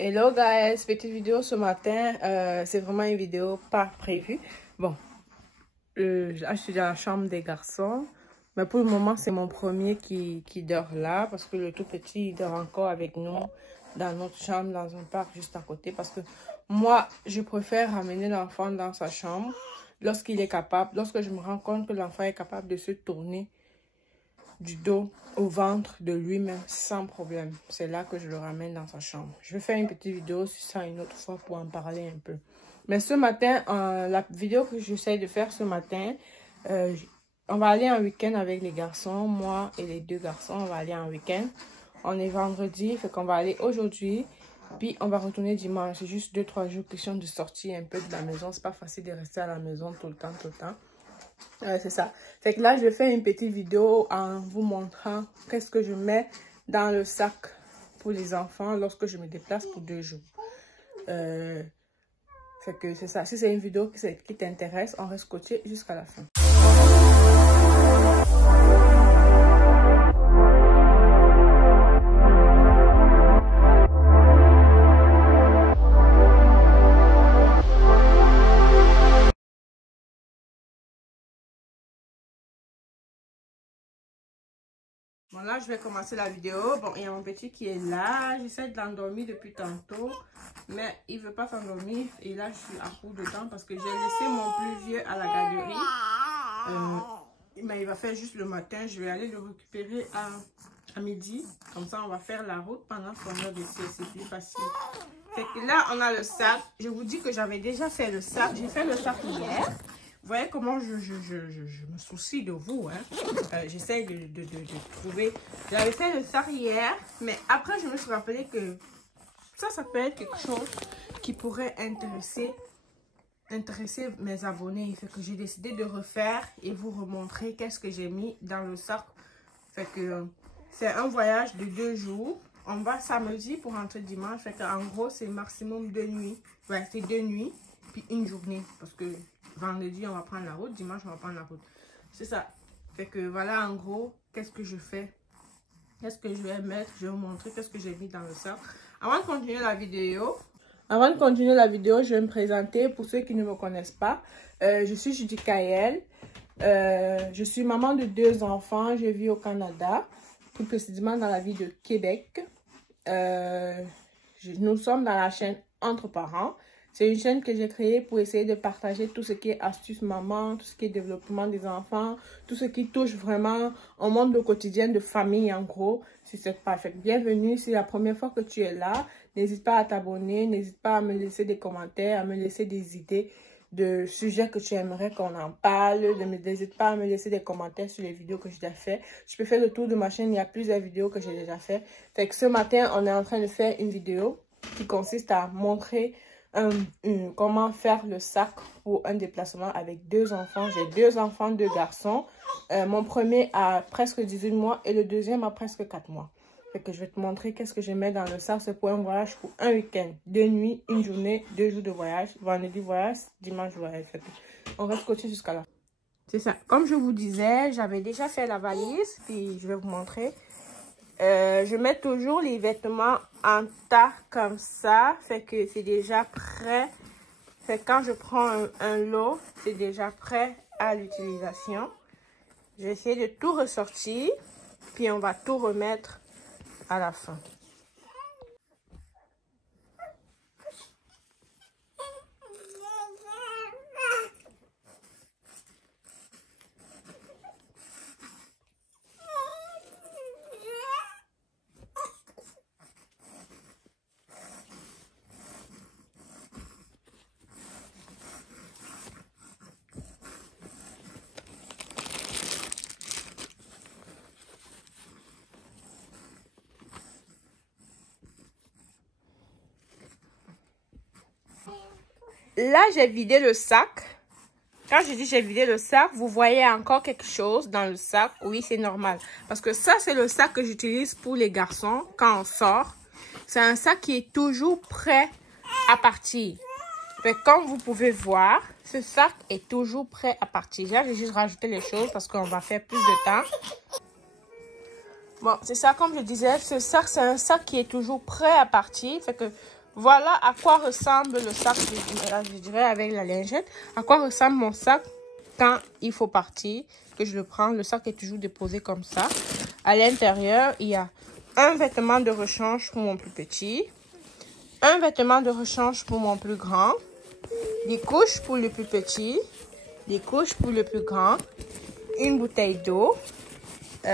Hello guys, petite vidéo ce matin, c'est vraiment une vidéo pas prévue. Bon, là je suis dans la chambre des garçons, mais pour le moment c'est mon premier qui dort là, parce que le tout petit il dort encore avec nous dans notre chambre, dans un parc juste à côté, parce que moi je préfère ramener l'enfant dans sa chambre lorsqu'il est capable, lorsque je me rends compte que l'enfant est capable de se tourner du dos au ventre de lui-même sans problème. C'est là que je le ramène dans sa chambre. Je vais faire une petite vidéo sur ça une autre fois pour en parler un peu. Mais ce matin, la vidéo que j'essaie de faire ce matin, on va aller en week-end avec les garçons. Moi et les deux garçons, on va aller en week-end. On est vendredi, fait qu'on va aller aujourd'hui. Puis on va retourner dimanche. C'est juste 2-3 jours question de sortir un peu de la maison. C'est pas facile de rester à la maison tout le temps. C'est ça. Fait que là, je vais faire une petite vidéo en vous montrant qu'est-ce que je mets dans le sac pour les enfants lorsque je me déplace pour 2 jours. Fait que c'est ça. Si c'est une vidéo qui t'intéresse, on reste scotché jusqu'à la fin. Bon, là, je vais commencer la vidéo. Bon, il y a mon petit qui est là. J'essaie de l'endormir depuis tantôt. Mais il ne veut pas s'endormir. Et là, je suis à court de temps parce que j'ai laissé mon plus vieux à la garderie. Mais il va faire juste le matin. Je vais aller le récupérer à midi. Comme ça, on va faire la route pendant son heure de sieste. C'est plus facile. Fait que là, on a le sac. Je vous dis que j'avais déjà fait le sac. J'ai fait le sac hier. Vous voyez comment je me soucie de vous, hein? J'essaie de trouver. J'avais fait le sac hier, mais après, je me suis rappelé que ça peut être quelque chose qui pourrait intéresser mes abonnés. Fait que j'ai décidé de refaire et vous remontrer qu'est-ce que j'ai mis dans le sac. Fait que c'est un voyage de 2 jours. On va samedi pour rentrer dimanche. Fait qu'en gros, c'est maximum 2 nuits. Ouais, c'est 2 nuits, puis 1 journée. Parce que vendredi, on va prendre la route. Dimanche, on va prendre la route. C'est ça. Fait que voilà, en gros, qu'est-ce que je fais. Qu'est-ce que je vais mettre. Je vais vous montrer qu'est-ce que j'ai mis dans le sac. Avant de continuer la vidéo, je vais me présenter pour ceux qui ne me connaissent pas. Je suis Judy Kael. Je suis maman de 2 enfants. Je vis au Canada, plus précisément dans la ville de Québec. Nous sommes dans la chaîne Entre Parents. C'est une chaîne que j'ai créée pour essayer de partager tout ce qui est astuces maman, tout ce qui est développement des enfants, tout ce qui touche vraiment au monde de quotidien de famille en gros. Si c'est parfait. Bienvenue, c'est la première fois que tu es là. N'hésite pas à t'abonner, n'hésite pas à me laisser des commentaires, à me laisser des idées de sujets que tu aimerais qu'on en parle. N'hésite pas à me laisser des commentaires sur les vidéos que j'ai déjà fait. Je peux faire le tour de ma chaîne, il y a plusieurs vidéos que j'ai déjà fait. Fait que ce matin, on est en train de faire une vidéo qui consiste à montrer comment faire le sac pour un déplacement avec 2 enfants. J'ai 2 enfants, 2 garçons. Mon premier a presque 18 mois et le deuxième a presque 4 mois. Fait que je vais te montrer qu'est-ce que je mets dans le sac. C'est pour un voyage pour un week-end. 2 nuits, 1 journée, 2 jours de voyage. Vendredi voyage, dimanche voyage. Fait que on reste coaché jusqu'à là. C'est ça. Comme je vous disais, j'avais déjà fait la valise. Puis je vais vous montrer. Je mets toujours les vêtements en tas comme ça. Fait que c'est déjà prêt. Fait que quand je prends un lot, c'est déjà prêt à l'utilisation. Je vais essayer de tout ressortir. Puis on va tout remettre à la fin. Là, j'ai vidé le sac. Quand je dis j'ai vidé le sac, vous voyez encore quelque chose dans le sac. Oui, c'est normal. Parce que ça, c'est le sac que j'utilise pour les garçons quand on sort. C'est un sac qui est toujours prêt à partir. Mais comme vous pouvez voir, ce sac est toujours prêt à partir. Là, j'ai juste rajouté les choses parce qu'on va faire plus de temps. Bon, c'est ça, comme je disais, ce sac, c'est un sac qui est toujours prêt à partir. Fait que Voilà à quoi ressemble le sac, je dirais, avec la lingette. À quoi ressemble mon sac quand il faut partir, que je le prends. Le sac est toujours déposé comme ça. À l'intérieur, il y a un vêtement de rechange pour mon plus petit, un vêtement de rechange pour mon plus grand, des couches pour le plus petit, des couches pour le plus grand, une bouteille d'eau. Il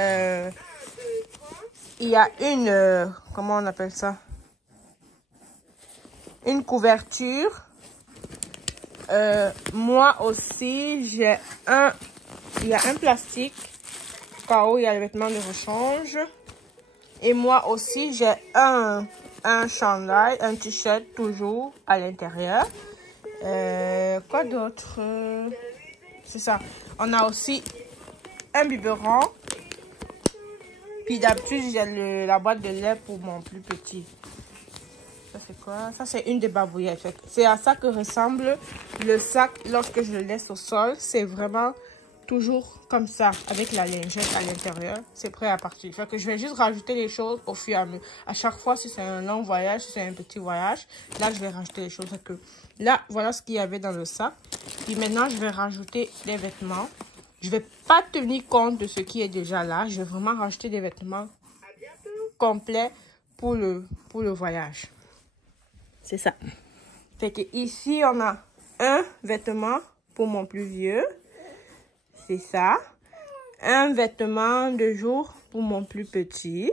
y a une, comment on appelle ça? Une couverture. Moi aussi, j'ai il y a un plastique, au cas où il y a le vêtement de rechange. Et moi aussi, j'ai un chandail, un t-shirt toujours à l'intérieur. Quoi d'autre? C'est ça. On a aussi un biberon. Puis d'habitude, j'ai la boîte de lait pour mon plus petit. Ça c'est quoi? Ça c'est une des barbouillettes. C'est à ça que ressemble le sac lorsque je le laisse au sol. C'est vraiment toujours comme ça, avec la lingette à l'intérieur. C'est prêt à partir. Fait que je vais juste rajouter les choses au fur et à mesure. À chaque fois, si c'est un long voyage, si c'est un petit voyage, là je vais rajouter les choses. Fait que là, voilà ce qu'il y avait dans le sac. Puis maintenant, je vais rajouter des vêtements. Je vais pas tenir compte de ce qui est déjà là. Je vais vraiment rajouter des vêtements complets pour le voyage. C'est ça. Fait que ici, on a un vêtement pour mon plus vieux. C'est ça. Un vêtement de jour pour mon plus petit.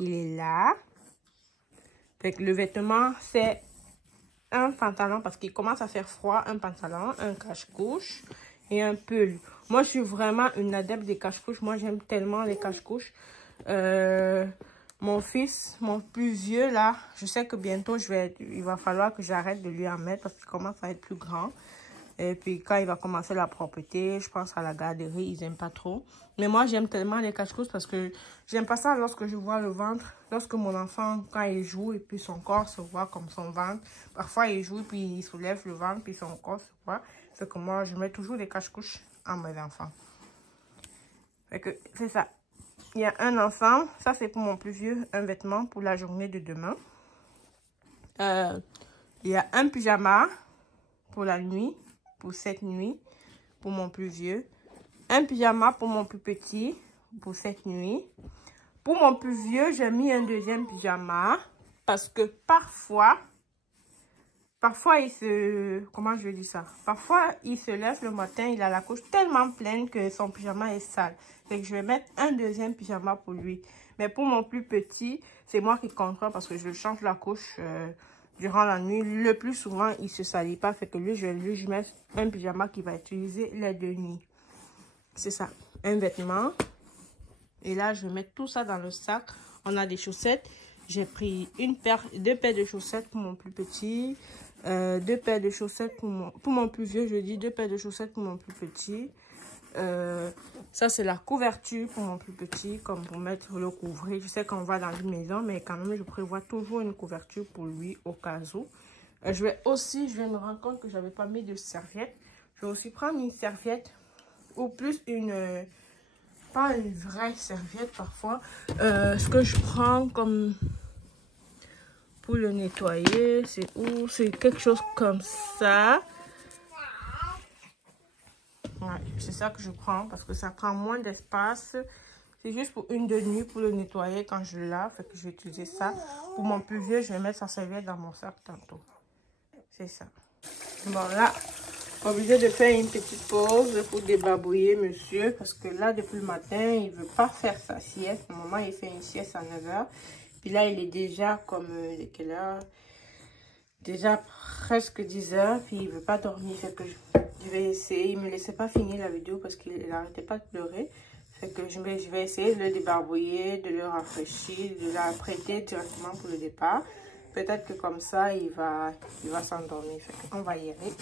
Il est là. Fait que le vêtement, c'est un pantalon parce qu'il commence à faire froid. Un pantalon, un cache-couche et un pull. Moi, je suis vraiment une adepte des cache-couches. Moi, j'aime tellement les cache-couches. Mon fils, mon plus vieux, là, je sais que bientôt, il va falloir que j'arrête de lui en mettre parce qu'il commence à être plus grand. Et puis, quand il va commencer la propreté, je pense à la garderie, ils n'aiment pas trop. Mais moi, j'aime tellement les cache-couches parce que j'aime pas ça lorsque je vois le ventre. Lorsque mon enfant, quand il joue et puis son corps se voit comme son ventre. Parfois, il joue et puis il soulève le ventre puis son corps se voit. C'est que moi, je mets toujours des cache-couches à mes enfants. Fait que c'est ça. Il y a un ensemble. Ça, c'est pour mon plus vieux, un vêtement pour la journée de demain. Il y a un pyjama pour la nuit, pour cette nuit, pour mon plus vieux. Un pyjama pour mon plus petit, pour cette nuit. Pour mon plus vieux, j'ai mis un deuxième pyjama parce que parfois, il se... Comment je dis ça? Parfois, il se lève le matin, il a la couche tellement pleine que son pyjama est sale. Fait que je vais mettre un deuxième pyjama pour lui. Mais pour mon plus petit, c'est moi qui contrôle parce que je change la couche durant la nuit. Le plus souvent, il ne se salit pas. Fait que lui, je vais lui mettre un pyjama qu'il va utiliser les 2 nuits. C'est ça. Un vêtement. Et là, je vais mettre tout ça dans le sac. On a des chaussettes. J'ai pris 2 paires de chaussettes pour mon plus petit. 2 paires de chaussettes pour mon plus vieux. Je dis 2 paires de chaussettes pour mon plus petit. Ça, c'est la couverture pour mon plus petit, comme pour mettre le couvrir. Je sais qu'on va dans une maison, mais quand même, je prévois toujours une couverture pour lui au cas où. Je vais me rendre compte que je n'avais pas mis de serviette. Je vais aussi prendre une serviette ou plus pas une vraie serviette parfois. Ce que je prends comme pour le nettoyer, c'est où? C'est quelque chose comme ça. Ouais, c'est ça que je prends parce que ça prend moins d'espace. C'est juste pour une de nuit pour le nettoyer quand je le lave. Fait que je vais utiliser ça. Pour mon plus vieux, je vais mettre sa serviette dans mon sac tantôt. C'est ça. Bon là, obligé de faire une petite pause pour débarbouiller monsieur. Parce que là, depuis le matin, il ne veut pas faire sa sieste. Maman, il fait une sieste à 9 h. Puis là, il est déjà comme... quelle heure? Déjà presque 10 h. Puis il ne veut pas dormir. Fait que je vais essayer. Il ne me laissait pas finir la vidéo parce qu'il n'arrêtait pas de pleurer. Fait que je vais essayer de le débarbouiller, de le rafraîchir, de l'apprêter directement pour le départ. Peut-être que comme ça, il va s'endormir. On va y aller.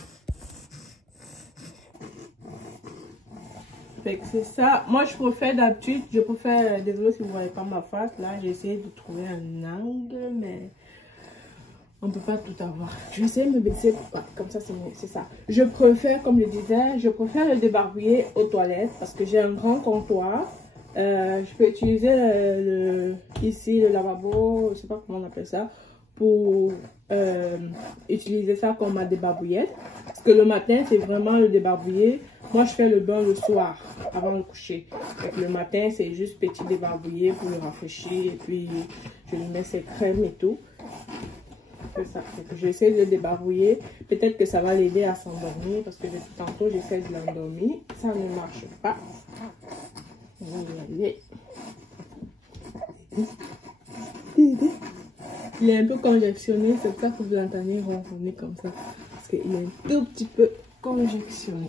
Fait que c'est ça. Moi, je préfère d'habitude, désolé si vous ne voyez pas ma face. Là, j'ai essayé de trouver un angle, mais on ne peut pas tout avoir. Je vais essayer de me baisser. Ouais, comme ça, c'est ça. Je préfère, comme je disais, le débarbouiller aux toilettes parce que j'ai un grand comptoir. Je peux utiliser ici le lavabo, je sais pas comment on appelle ça, pour utiliser ça comme ma débarbouillette. Parce que le matin, c'est vraiment le débarbouiller. Moi, je fais le bain le soir, avant le coucher. Donc, le matin, c'est juste petit débarbouiller pour le rafraîchir. Et puis, je lui mets ses crèmes et tout. C'est ça. J'essaie de le débarbouiller. Peut-être que ça va l'aider à s'endormir. Parce que depuis tantôt, j'essaie de l'endormir. Ça ne marche pas. Il est un peu congestionné, c'est pour ça que vous l'entendez ronronner comme ça. Parce qu'il est un tout petit peu congestionné.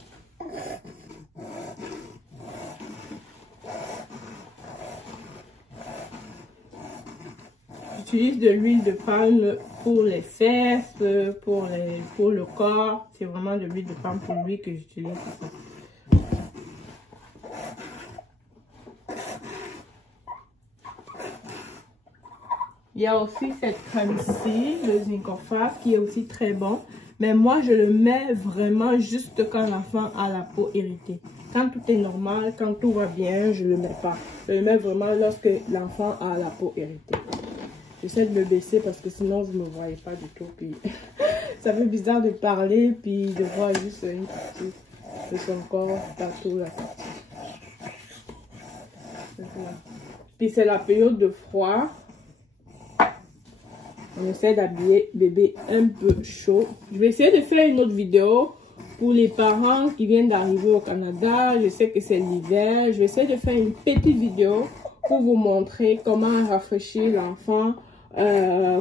J'utilise de l'huile de palme pour les fesses, pour le corps. C'est vraiment de l'huile de palme pour lui que j'utilise. Il y a aussi cette crème-ci, le zinc of Face, qui est aussi très bon. Mais moi, je le mets vraiment juste quand l'enfant a la peau irritée. Quand tout est normal, quand tout va bien, je ne le mets pas. Je le mets vraiment lorsque l'enfant a la peau irritée. J'essaie de me baisser parce que sinon, vous ne me voyez pas du tout. Puis ça fait bizarre de parler, puis de voir juste une partie de son corps partout là. Puis c'est la période de froid. On essaie d'habiller bébé un peu chaud. Je vais essayer de faire une autre vidéo pour les parents qui viennent d'arriver au Canada. Je sais que c'est l'hiver. Je vais essayer de faire une petite vidéo pour vous montrer comment rafraîchir l'enfant.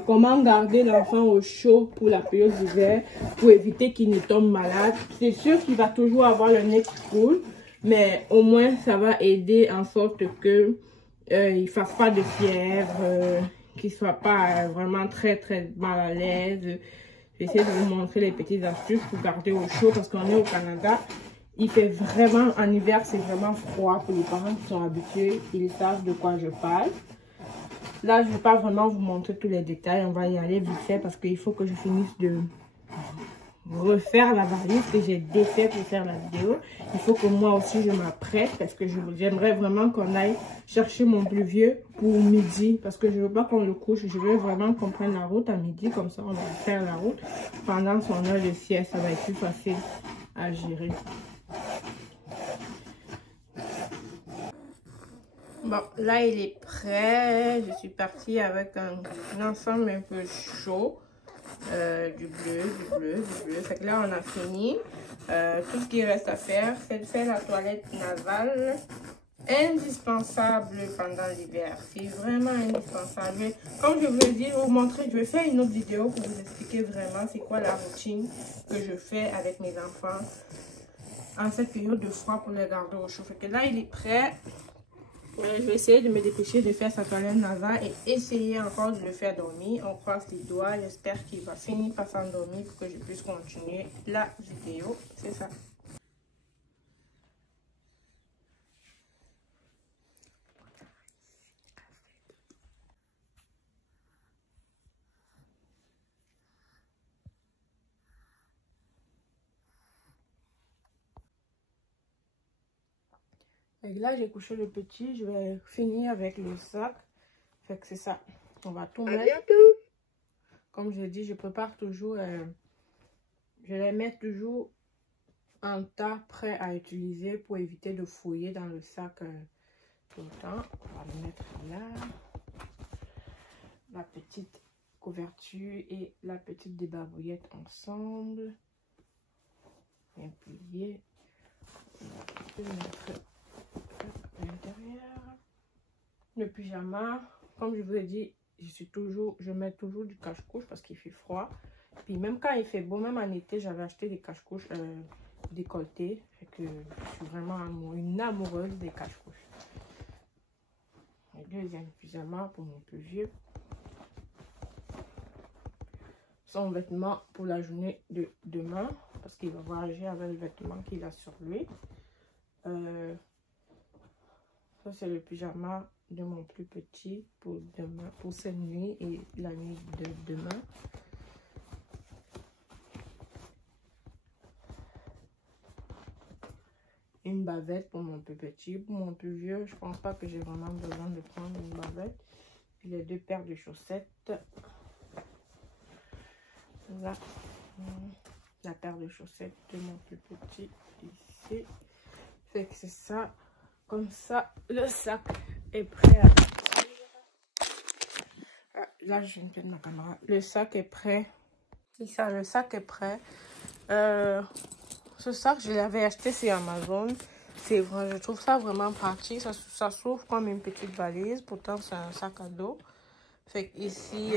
Comment garder l'enfant au chaud pour la période d'hiver pour éviter qu'il ne tombe malade. C'est sûr qu'il va toujours avoir le nez qui coule. Mais au moins ça va aider en sorte que il ne fasse pas de fièvre. Qu'il ne soit pas vraiment très mal à l'aise. J'essaie de vous montrer les petites astuces pour garder au chaud parce qu'on est au Canada. Il fait vraiment, en hiver, c'est vraiment froid pour les parents qui sont habitués. Ils savent de quoi je parle. Là, je ne vais pas vraiment vous montrer tous les détails. On va y aller vite fait parce qu'il faut que je finisse de refaire la valise que j'ai défait pour faire la vidéo. Il faut que moi aussi je m'apprête parce que j'aimerais vraiment qu'on aille chercher mon plus vieux pour midi parce que je veux pas qu'on le couche. Je veux vraiment qu'on prenne la route à midi, comme ça on va faire la route pendant son heure de sieste. Ça va être plus facile à gérer. Bon, là il est prêt. Je suis partie avec un ensemble un peu chaud. Du bleu. Fait que là, on a fini. Tout ce qui reste à faire, c'est de faire la toilette navale. Indispensable pendant l'hiver. C'est vraiment indispensable. Comme je vous l'ai dit, je vais vous montrer. Je vais faire une autre vidéo pour vous expliquer vraiment c'est quoi la routine que je fais avec mes enfants en cette période de froid pour les garder au chaud. Fait que là, il est prêt. Je vais essayer de me dépêcher de faire sa toilette nasale et essayer encore de le faire dormir. On croise les doigts. J'espère qu'il va finir par s'endormir pour que je puisse continuer la vidéo. C'est ça. Et là, j'ai couché le petit. Je vais finir avec le sac. Fait que c'est ça. On va tout mettre. Bientôt. Comme je dis, je prépare toujours. Je les mets toujours en tas prêt à utiliser pour éviter de fouiller dans le sac tout le temps. On va le mettre là. La petite couverture et la petite débarbouillette ensemble. Bien plié. Je vais mettre à l'intérieur. Le pyjama, comme je vous ai dit, je mets toujours du cache-couche parce qu'il fait froid. Puis même quand il fait beau, même en été, j'avais acheté des cache-couches décolletés. Fait que je suis vraiment une amoureuse des cache-couches. Le deuxième pyjama pour mon plus vieux. Son vêtement pour la journée de demain. Parce qu'il va voyager avec le vêtement qu'il a sur lui. Ça, c'est le pyjama de mon plus petit pour demain, pour cette nuit et la nuit de demain. une bavette pour mon plus petit. Pour mon plus vieux, je pense pas que j'ai vraiment besoin de prendre une bavette. Puis les 2 paires de chaussettes. Là, la paire de chaussettes de mon plus petit ici. Fait que c'est ça. Comme ça, le sac est prêt à partir. Ah, là, je viens de perdre ma caméra. Le sac est prêt. C'est ça, le sac est prêt. Ce sac, je l'avais acheté sur Amazon. C'est vrai, je trouve ça vraiment pratique. Ça s'ouvre comme une petite valise. Pourtant, c'est un sac à dos. Fait que ici,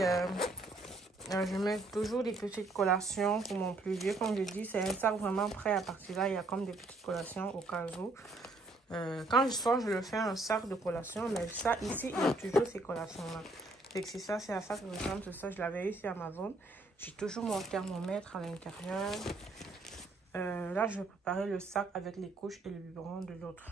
je mets toujours des petites collations pour mon plus vieux. Comme je dis, c'est un sac vraiment prêt à partir là. Il y a comme des petites collations au cas où. Quand je sors, je le fais un sac de collation. Mais ça, ici, il y a toujours ces collations-là. Fait que c'est ça, c'est à ça que je ressemble. C'est ça, je l'avais eu sur Amazon. J'ai toujours mon thermomètre à l'intérieur. Là, je vais préparer le sac avec les couches et le biberon de l'autre.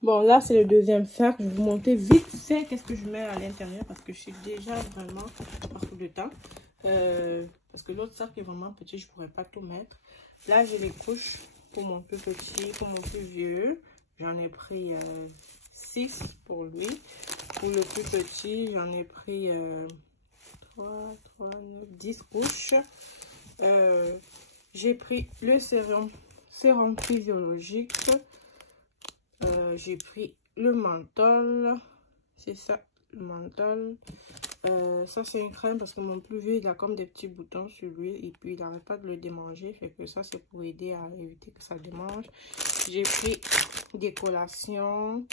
Bon, là, c'est le deuxième sac. Je vais vous montrer vite fait qu'est-ce que je mets à l'intérieur parce que je suis déjà vraiment partout de temps. Parce que l'autre sac est vraiment petit, je ne pourrais pas tout mettre. Là, j'ai les couches pour mon plus petit, pour mon plus vieux. J'en ai pris 6 pour lui. Pour le plus petit, j'en ai pris 10 couches. J'ai pris le sérum physiologique. J'ai pris le menthol. C'est ça, le menthol. Ça, c'est une crème parce que mon plus vieux, il a comme des petits boutons sur lui. Et puis, il n'arrête pas de le démanger. Fait que ça, c'est pour aider à éviter que ça démange. J'ai pris des collations.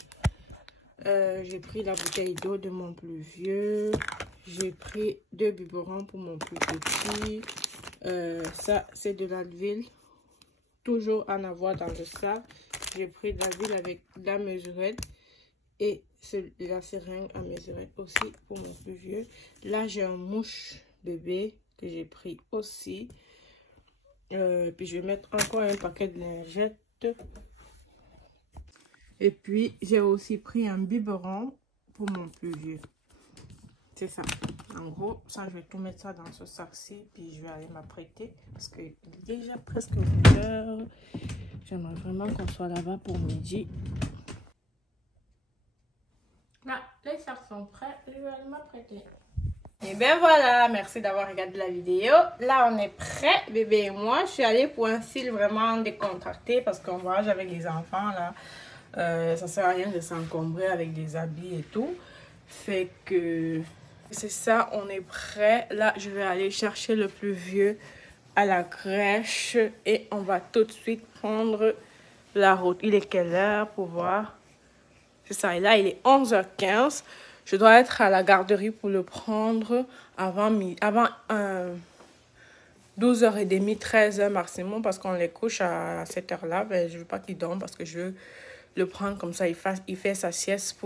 J'ai pris la bouteille d'eau de mon plus vieux. J'ai pris 2 biberons pour mon plus petit. Ça, c'est de l'Advil. Toujours en avoir dans le sac. J'ai pris de l'Advil avec la mesurette. Et la seringue à mesurette aussi pour mon plus vieux. Là, j'ai un mouche bébé que j'ai pris aussi. Puis, je vais mettre encore un paquet de lingettes. Et puis, j'ai aussi pris un biberon pour mon plus vieux. C'est ça. En gros, ça, je vais tout mettre ça dans ce sac-ci. Puis, je vais aller m'apprêter. Parce qu'il est déjà presque 8h. J'aimerais vraiment qu'on soit là-bas pour midi. Là, les sacs sont prêts. Je vais aller m'apprêter. Et bien voilà, merci d'avoir regardé la vidéo. Là, on est prêts, bébé et moi. Je suis allée pour un style vraiment décontracté parce qu'on voyage avec les enfants, là. Ça sert à rien de s'encombrer avec des habits et tout. Fait que c'est ça, on est prêt. Là, je vais aller chercher le plus vieux à la crèche et on va tout de suite prendre la route. Il est quelle heure pour voir? C'est ça, et là, il est 11h15. Je dois être à la garderie pour le prendre avant 12h30, 13h maximum, parce qu'on les couche à cette heure-là. Ben, je ne veux pas qu'il dorme parce que je veux le prendre comme ça. Il fait sa sieste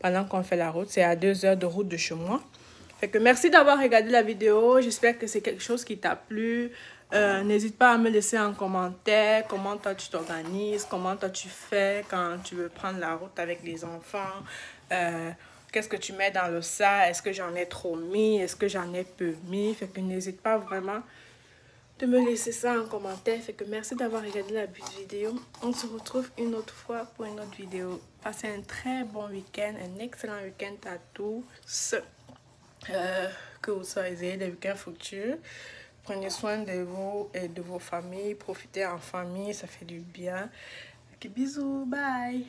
pendant qu'on fait la route. C'est à 2 heures de route de chez moi. Fait que merci d'avoir regardé la vidéo. J'espère que c'est quelque chose qui t'a plu. N'hésite pas à me laisser un commentaire comment toi tu t'organises, comment toi tu fais quand tu veux prendre la route avec les enfants. Qu'est-ce que tu mets dans le sac? Est-ce que j'en ai trop mis? Est-ce que j'en ai peu mis? Fait que n'hésite pas vraiment de me laisser ça en commentaire. Fait que merci d'avoir regardé la vidéo. On se retrouve une autre fois pour une autre vidéo. Passez un très bon week-end, un excellent week-end à tous. Que vous soyez des week-ends futurs. Prenez soin de vous et de vos familles. Profitez en famille, ça fait du bien. Ok, bisous, bye.